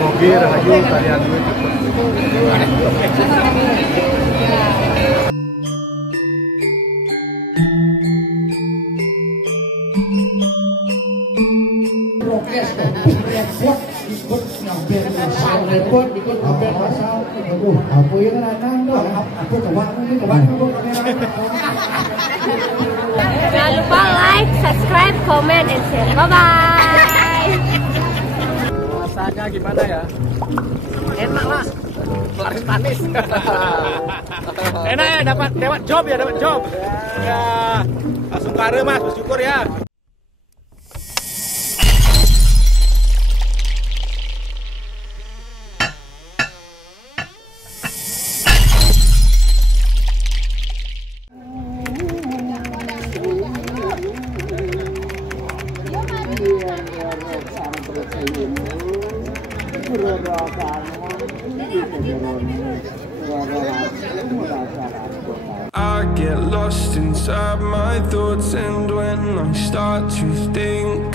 Mugi rahayu kalian duit. Prokes repot ikut ngambil masal repot ikut ngambil masal. Aduh, aku yang akan tuh. Aku coba Jangan lupa like, subscribe, comment, and share. Bye bye. Rasanya gimana ya? Enak lah, Laris manis. enak ya, dapat job ya, dapat job. Ya, langsung kare mas, bersyukur ya. I get lost inside my thoughts, and when I start to think,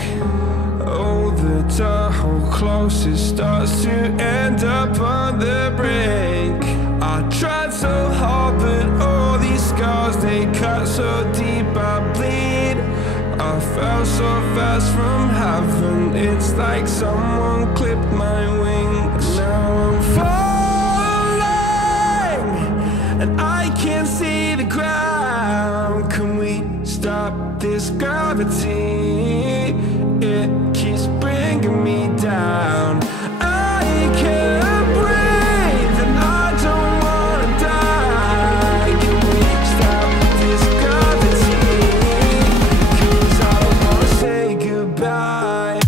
oh, the Tahoe closest starts to end up on the brink. I tried so hard, but all these scars, they cut so deep, I bleed. I fell so fast from heaven, it's like someone clipped my wings. Now I'm falling, and I can't see the ground. Can we stop this gravity? It keeps bringing me down. I can't breathe, and I don't wanna die. Can we stop this gravity? 'Cause I don't wanna say goodbye.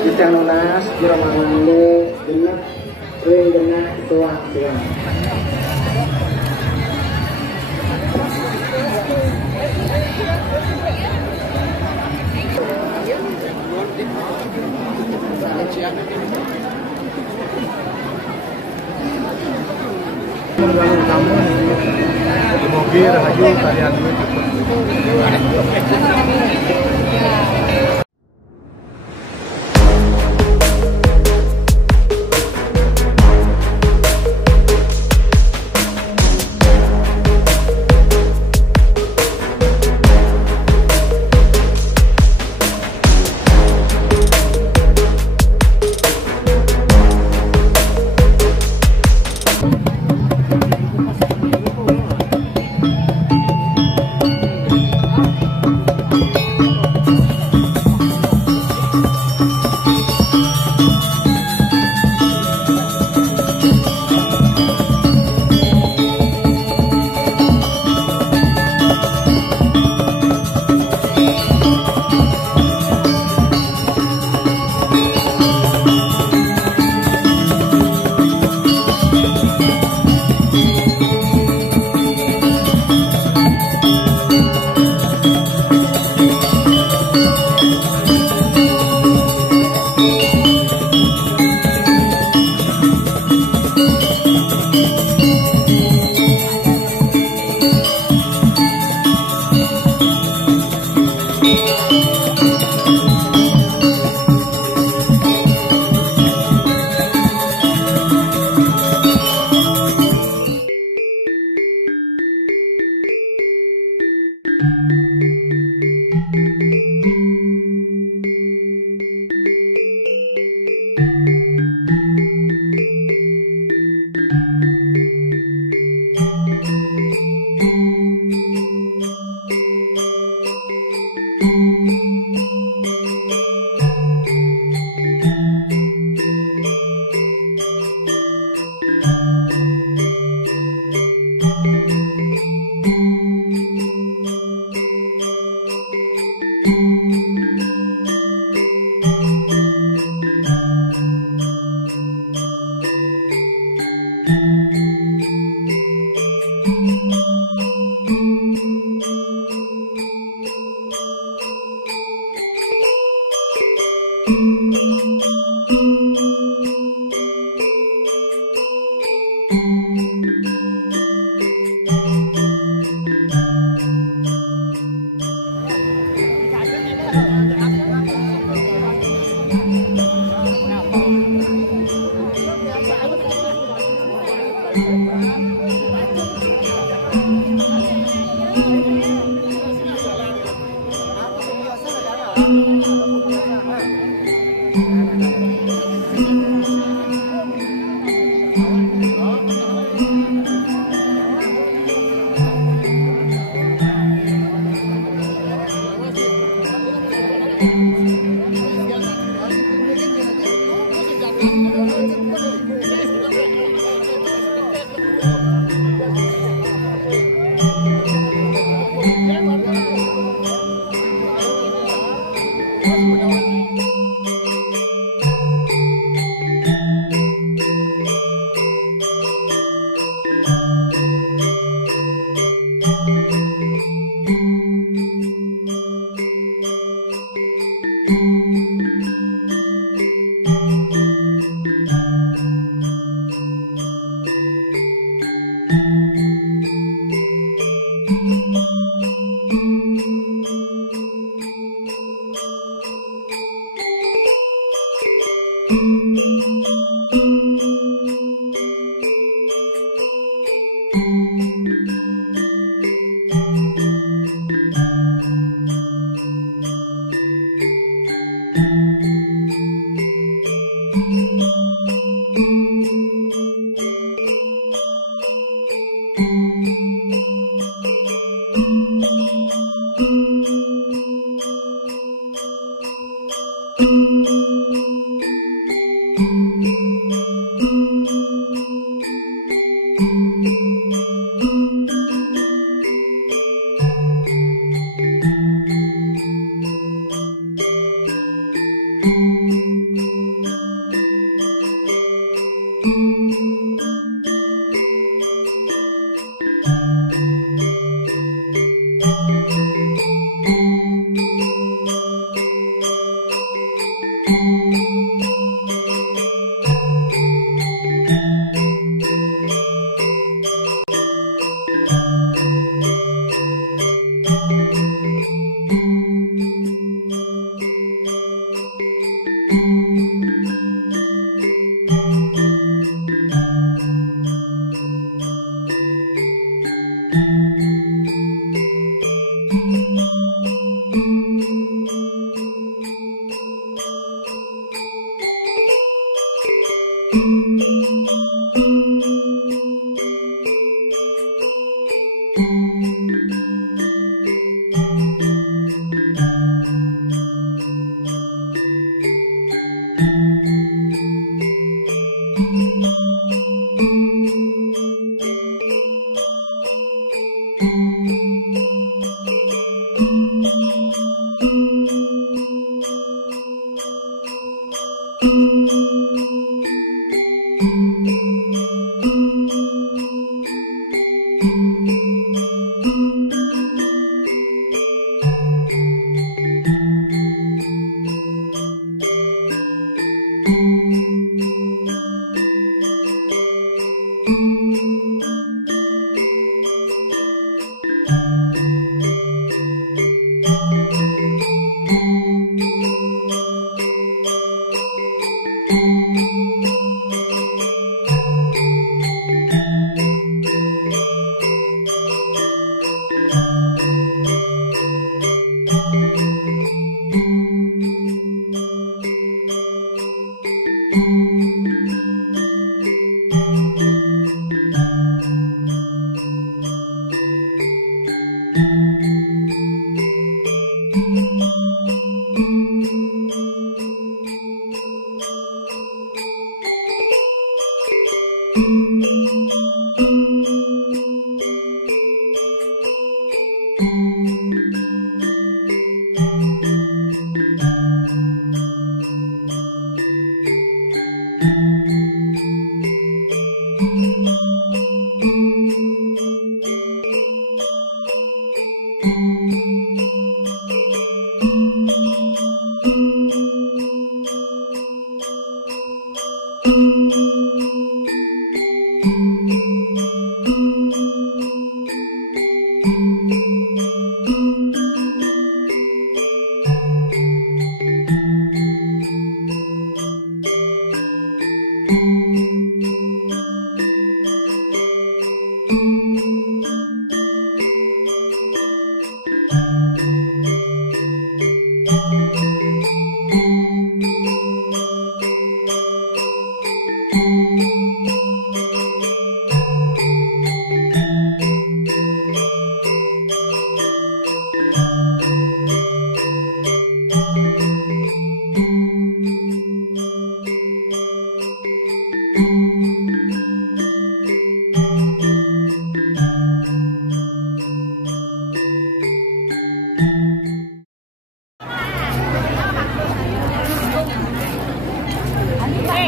Kita nunas juramahanle genep ring genep tua siang. Mugi rahayu kalian duit.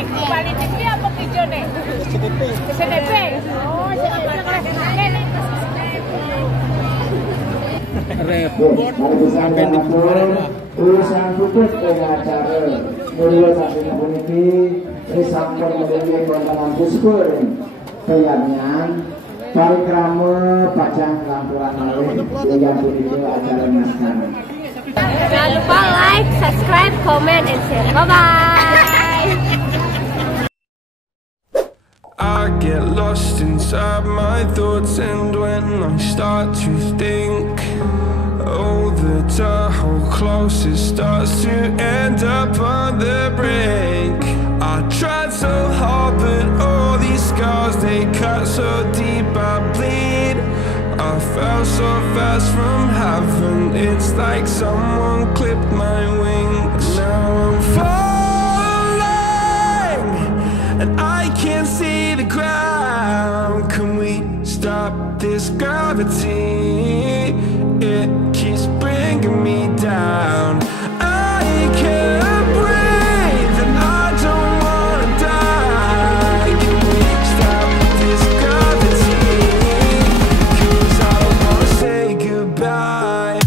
Balik TV apa video nih? CDP. Oh, repot sampai di urusan puput acara mulai sampai puniki disampun menjadi kontangan puspur kayaknya parikrama pajang lampuan oleh yang begitu acara naskah. Jangan lupa like, subscribe, comment, and share. Bye-bye. I get lost inside my thoughts, and when I start to think, oh, the Tahoe closest starts to end up on the brink. I tried so hard, but all these scars, they cut so deep, I bleed. I fell so fast from heaven, it's like someone clipped my wings. Now I'm falling, and I can't see the ground. Can we stop this gravity? It keeps bringing me down. I can't breathe, and I don't wanna die. Can we stop this gravity? 'Cause I don't wanna say goodbye.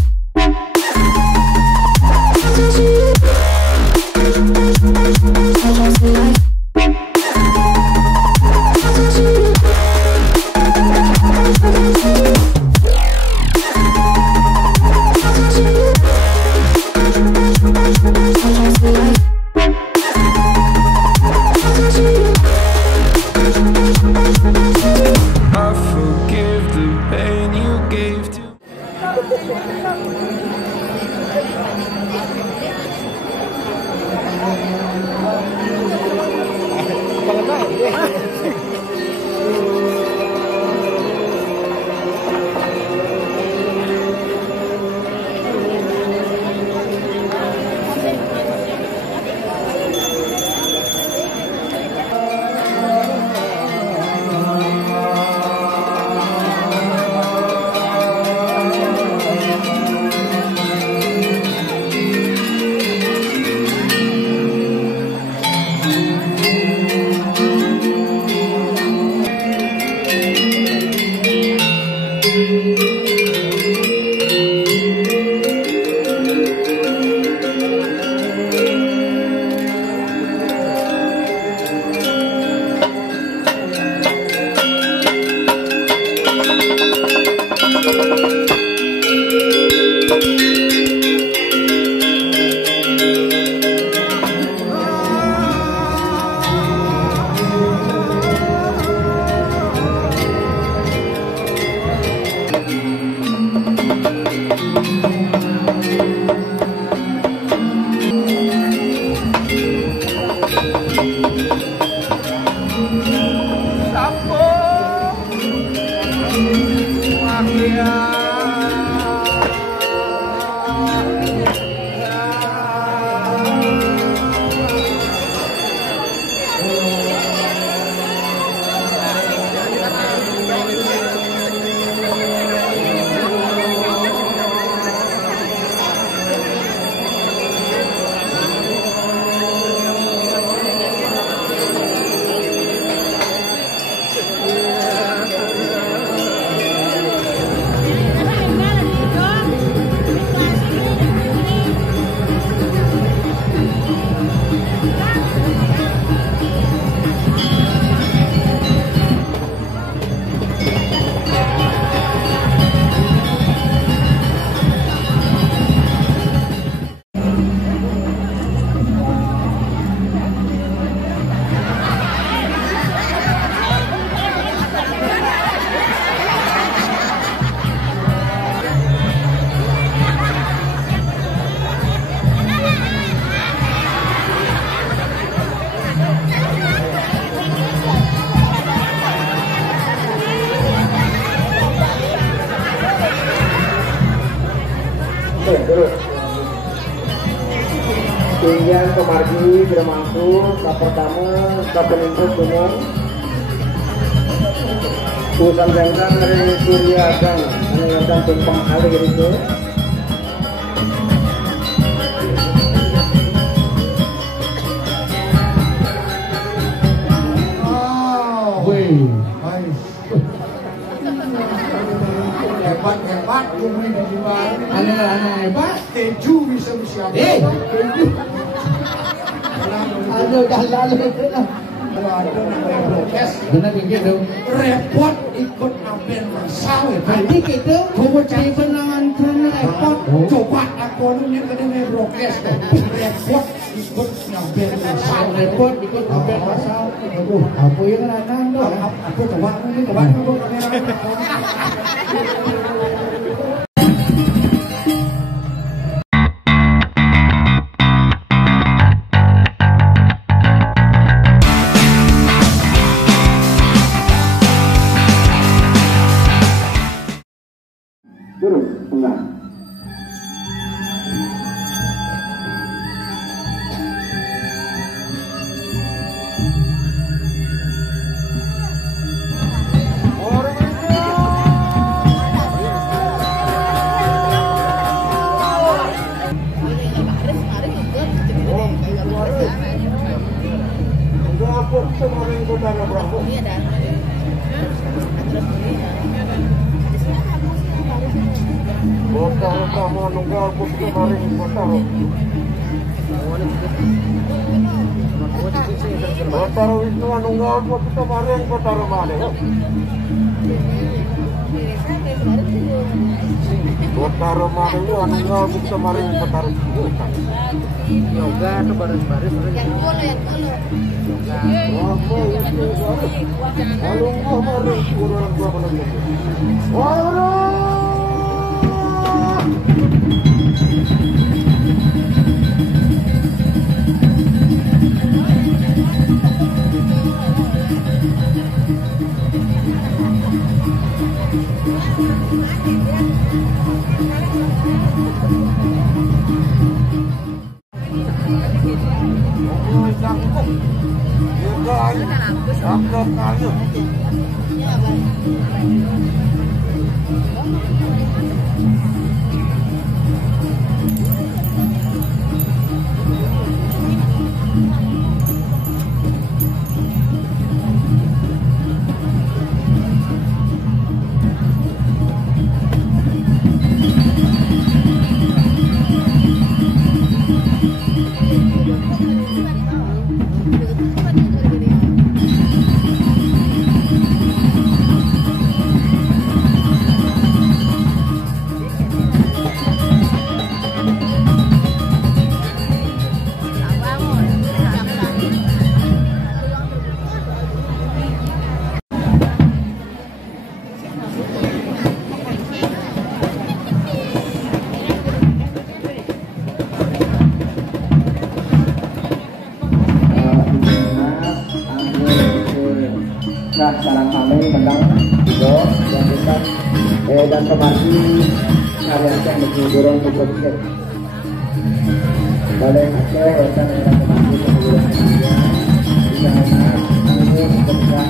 I forgive the pain you gave to Kemudian kemargi bermaksud tahap pertama penuntut umum urusan jangkaan dari Surya dan meninggalkan tumpang kali gitu. copat kumri dijual. Aneh-aneh Pak, keju bisa siapa? Keju. Aduh dah lalu. Kalau ada namanya prokes, benar begitu. Repot ikut ambil masal. Jadi kita mau cari penangan repot. Coba aku nih kena prokes. Repot ikut ambil masal. Repot ikut ambil masal. Aduh, aku yang kena tuh. Aku coba kamera. Salam kami tentang video dan kemari kalian yang mendorong untuk balik Aceh dan kemari mendorong bisa ini ketika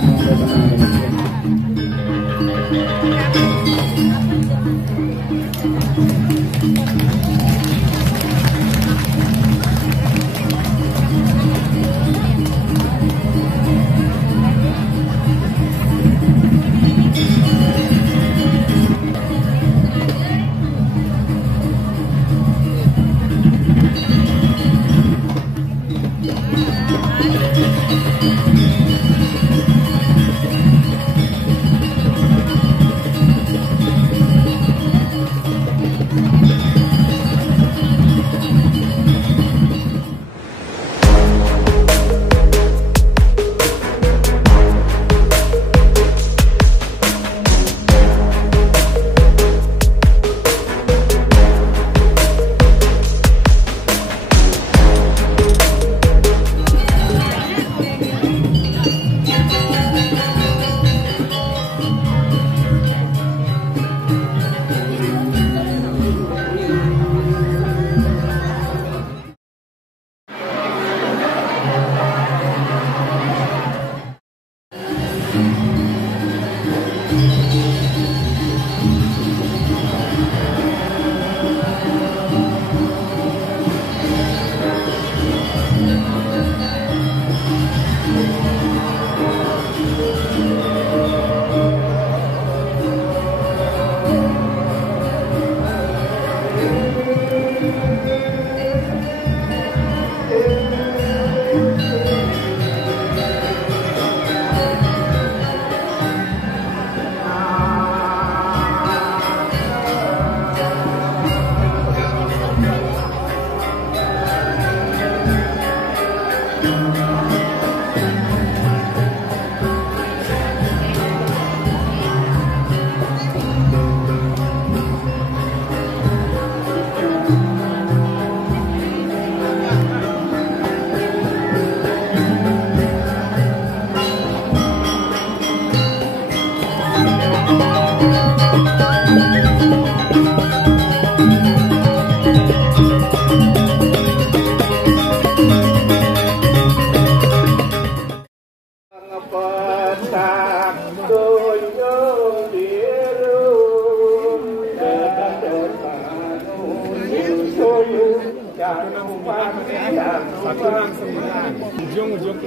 Ujung-ujung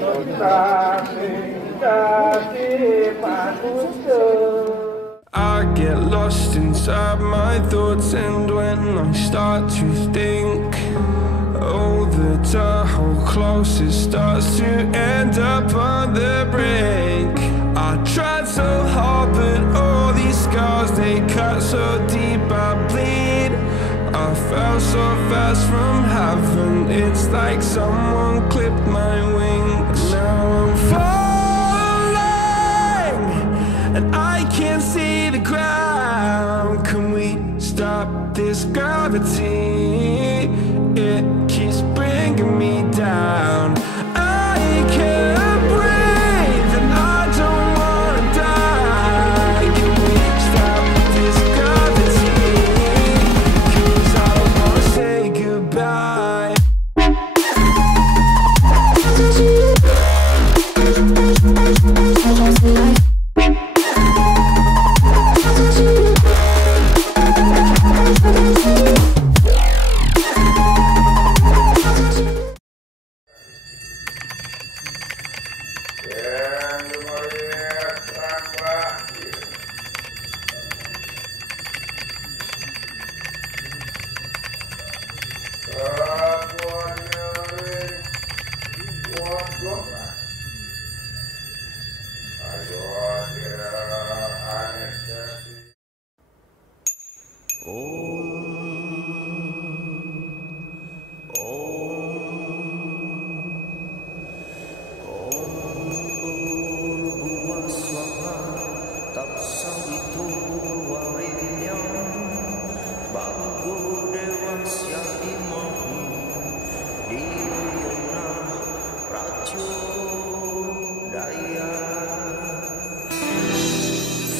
I get lost inside my thoughts, and when I start to think, oh, the Tahoe closest starts to end up on the brink. I tried so hard, but all these scars, they cut so deep, I bleed. I fell so fast from heaven, it's like someone clipped my wings. Now I'm falling, and I can't see the ground. Can we stop this gravity? It keeps bringing me down. I can't breathe, and I don't wanna die. Can we stop this gravity? 'Cause I don't wanna say goodbye.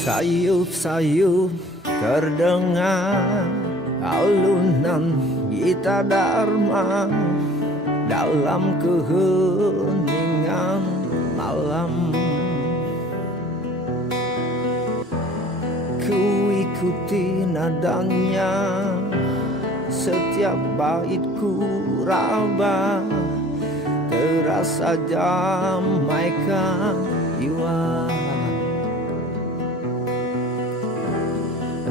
Sayup-sayup terdengar alunan gita dharma dalam keheningan malam. Ku ikuti nadanya, setiap baitku raba, terasa jamaikan jiwa.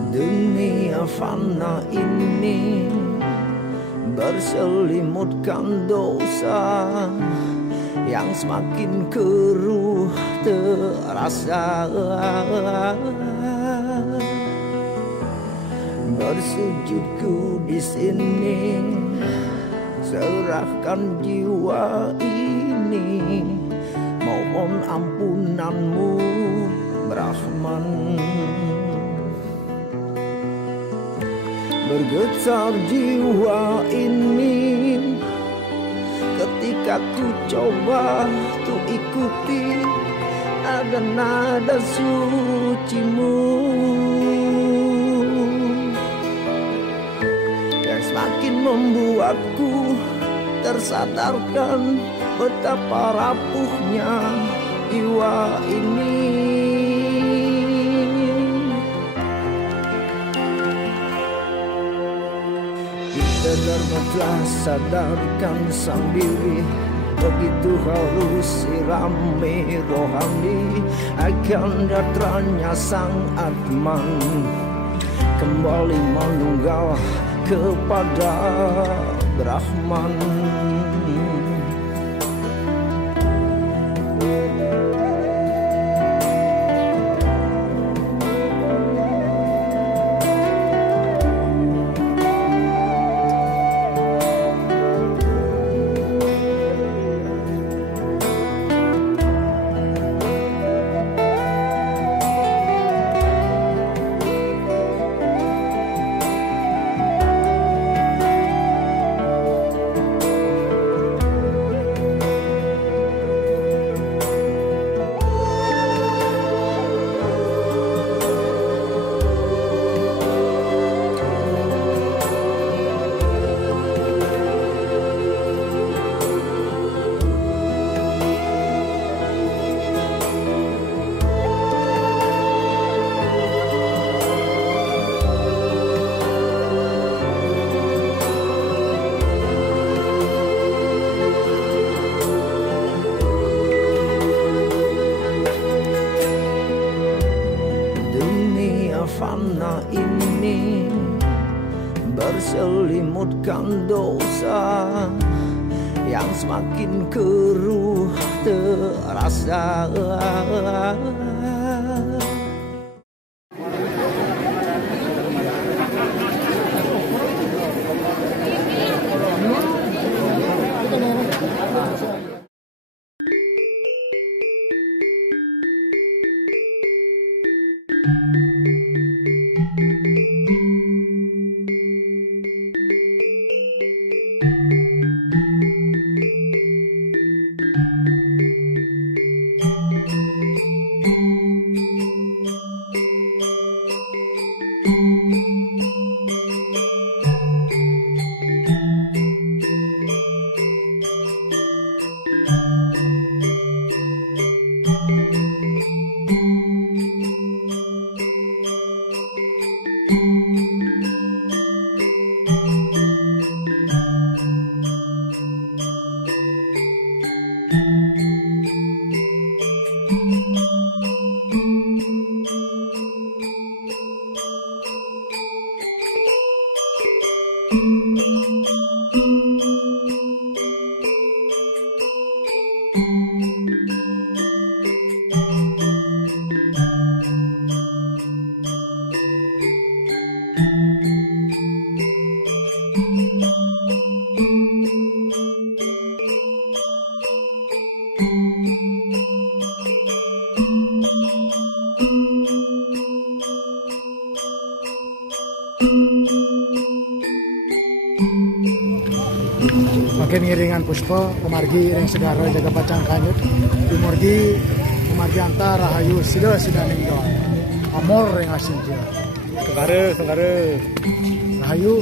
Dunia fana ini berselimutkan dosa yang semakin keruh terasa. Bersujudku di sini, serahkan jiwa ini, mohon ampunanmu, Brahman. Bergetar jiwa ini ketika ku coba tuh ikuti nada sucimu yang semakin membuatku tersadarkan betapa rapuhnya jiwa ini. Dharma telah sadarkan sang diri, begitu halus sirami rohani akan datangnya sang Atman, kembali menunggal kepada Brahman. menghapuskan dosa yang semakin keruh terasa. Makin ngiringan Puspa, pemargi iring segara jaga pacang kanyut, dimurgi pemargi antara rahayu sida ninggal, amor yang asin dia. Tengkare. Rahayu.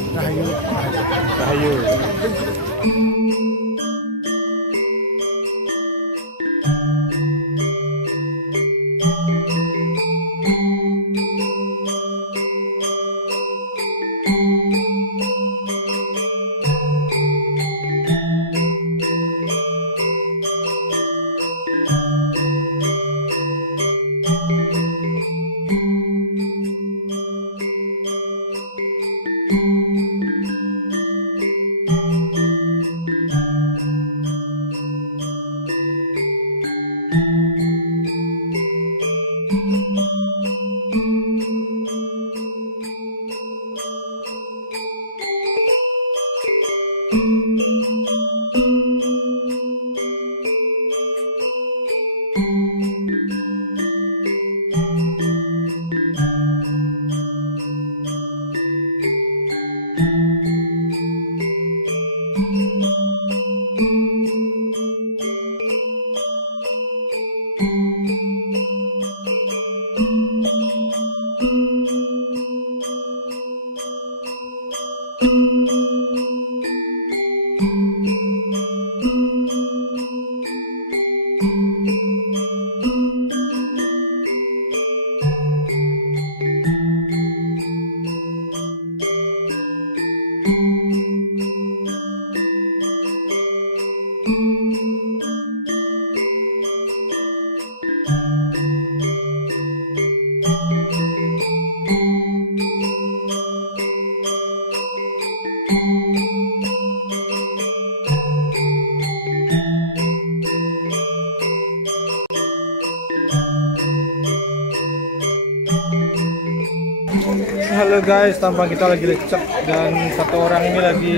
Halo guys, tampang kita lagi lecek dan satu orang ini lagi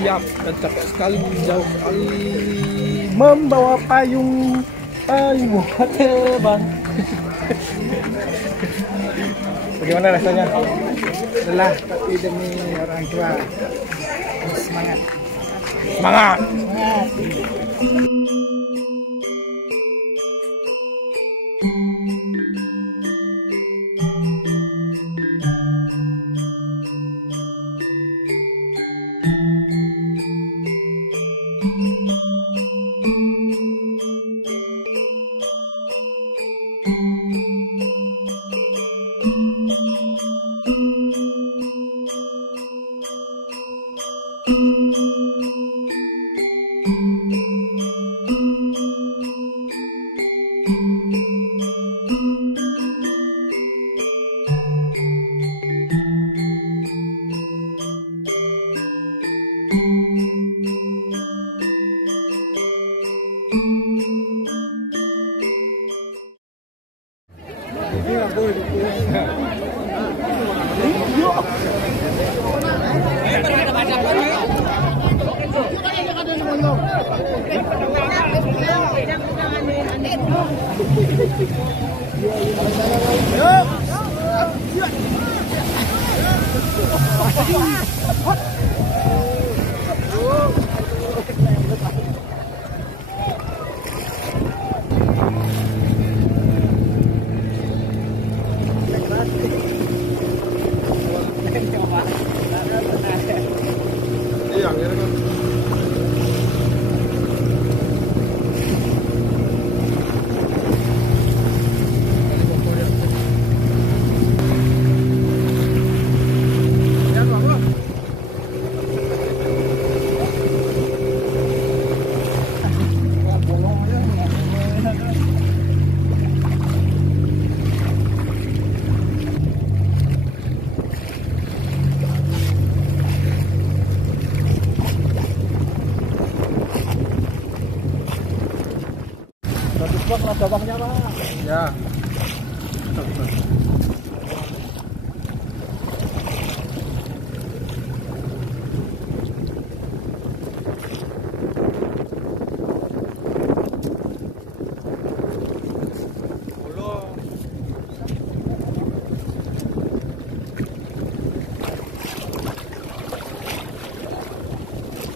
siap lecek sekali, jauh sekali membawa payung buat terbang. Bagaimana rasanya? Adalah tapi demi orang tua. Semangat. Thank you. Ya.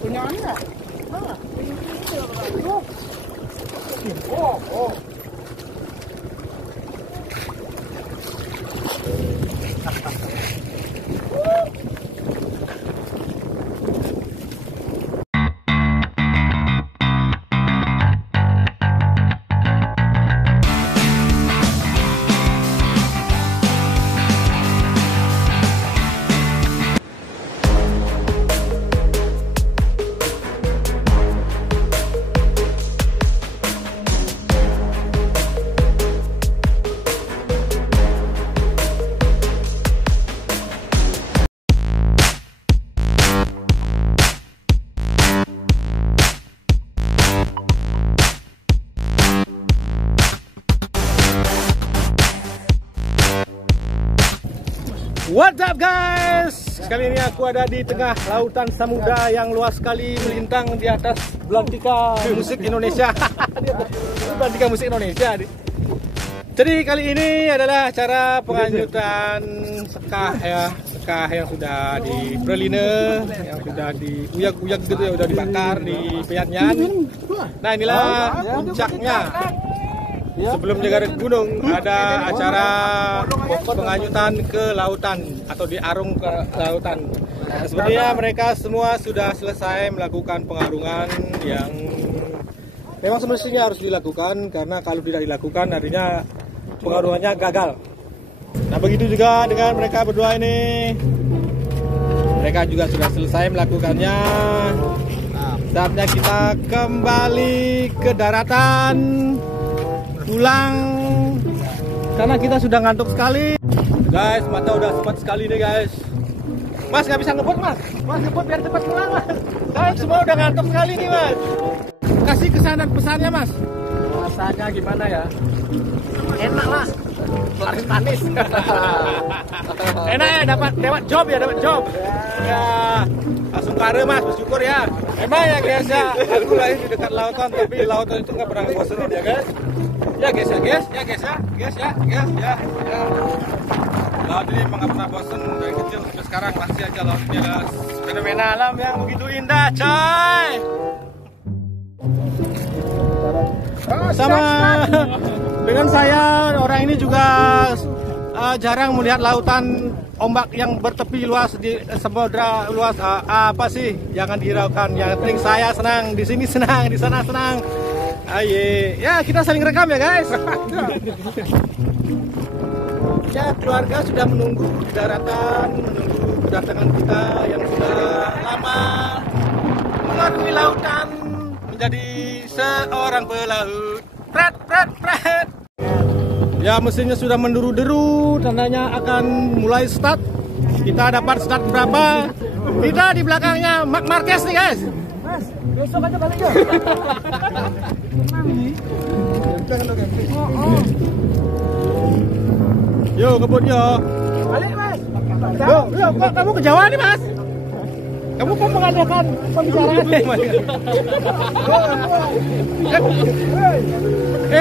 Punya enggak? What's up guys? Kali ini aku ada di tengah lautan samudra yang luas sekali, melintang di atas belantika musik Indonesia. Belantika musik Indonesia. Jadi kali ini adalah acara penghanyutan sekah ya, sekah yang sudah di Preline, yang sudah diuyak-uyak gitu ya, sudah dibakar di Pianyan. Nah inilah puncaknya. Sebelum jaga gunung ada acara penghanyutan ke lautan atau diarung ke lautan. Nah, sebenarnya mereka semua sudah selesai melakukan pengarungan yang memang semestinya harus dilakukan, karena kalau tidak dilakukan artinya pengarungannya gagal. Nah begitu juga dengan mereka berdua ini, mereka juga sudah selesai melakukannya. Saatnya kita kembali ke daratan, pulang karena kita sudah ngantuk sekali guys, mata udah sempat sekali nih guys. Mas nggak bisa ngebut mas, ngebut biar cepat pulang mas. Guys semua udah ngantuk sekali nih mas. Kasih kesan dan pesannya mas. Rasanya gimana ya? Enak mas, Laris manis. enak ya, dapat job ya, dapat job ya. Langsung kare mas, bersyukur ya. Emang ya guys ya, aku lahir di dekat lautan, tapi lautan itu nggak pernah bosenin ya guys. Ya guys ya guys, ya guys ya, guys ya, guys ya, ya. Laut ini emang gak pernah bosen dari kecil sampai sekarang, masih aja laut ini adalah fenomena alam yang begitu indah, coy. Sama dengan saya, orang ini juga jarang melihat lautan ombak yang bertepi luas di samudra luas. Apa sih? Jangan dihiraukan. Yang penting saya senang, di sini senang, di sana senang. Aye, ya kita saling rekam ya guys. Ya keluarga sudah menunggu di daratan, menunggu kedatangan kita yang sudah lama melalui lautan menjadi seorang pelaut. Pret pret pret. Ya mesinnya sudah menderu-deru, tandanya akan mulai start. Kita dapat start berapa? Kita di belakangnya Mark Marquez nih guys. Mas, besok aja balik ya. Yo kebun yo. Balik mas. Yo, kok kamu ke Jawa nih mas? Kamu kok mengadakan pembicaraan?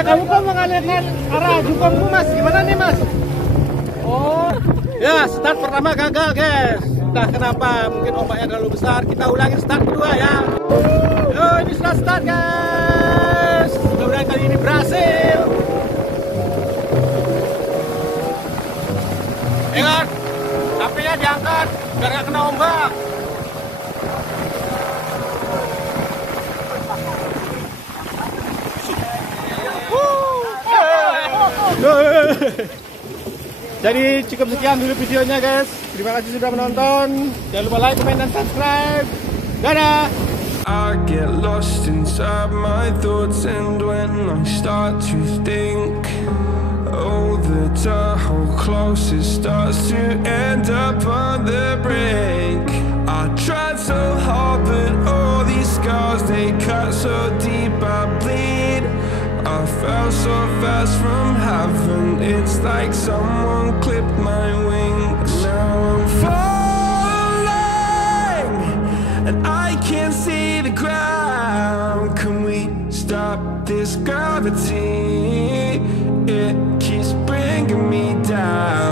Kamu kok mengadakan arah jukongku mas? Gimana nih mas? Oh, ya start pertama gagal guys. Entah kenapa, mungkin ombaknya terlalu besar. Kita ulangi start kedua ya. Yo, ini sudah start guys. Mudah-mudahan kali ini berhasil. Ingat, sapinya diangkat biar gak kena ombak. Jadi cukup sekian dulu videonya guys. Terima kasih sudah menonton. Jangan lupa like, comment, dan subscribe. Dadah. I get lost inside my thoughts, and when I start to think, oh, the Tahoe closest starts to end up on the brink. I tried so hard, but all these scars, they cut so deep, I bleed. I fell so fast from heaven, it's like someone clipped my wings. Now I'm falling, and I can't see the ground. Can we stop this gravity? It keeps bringing me down.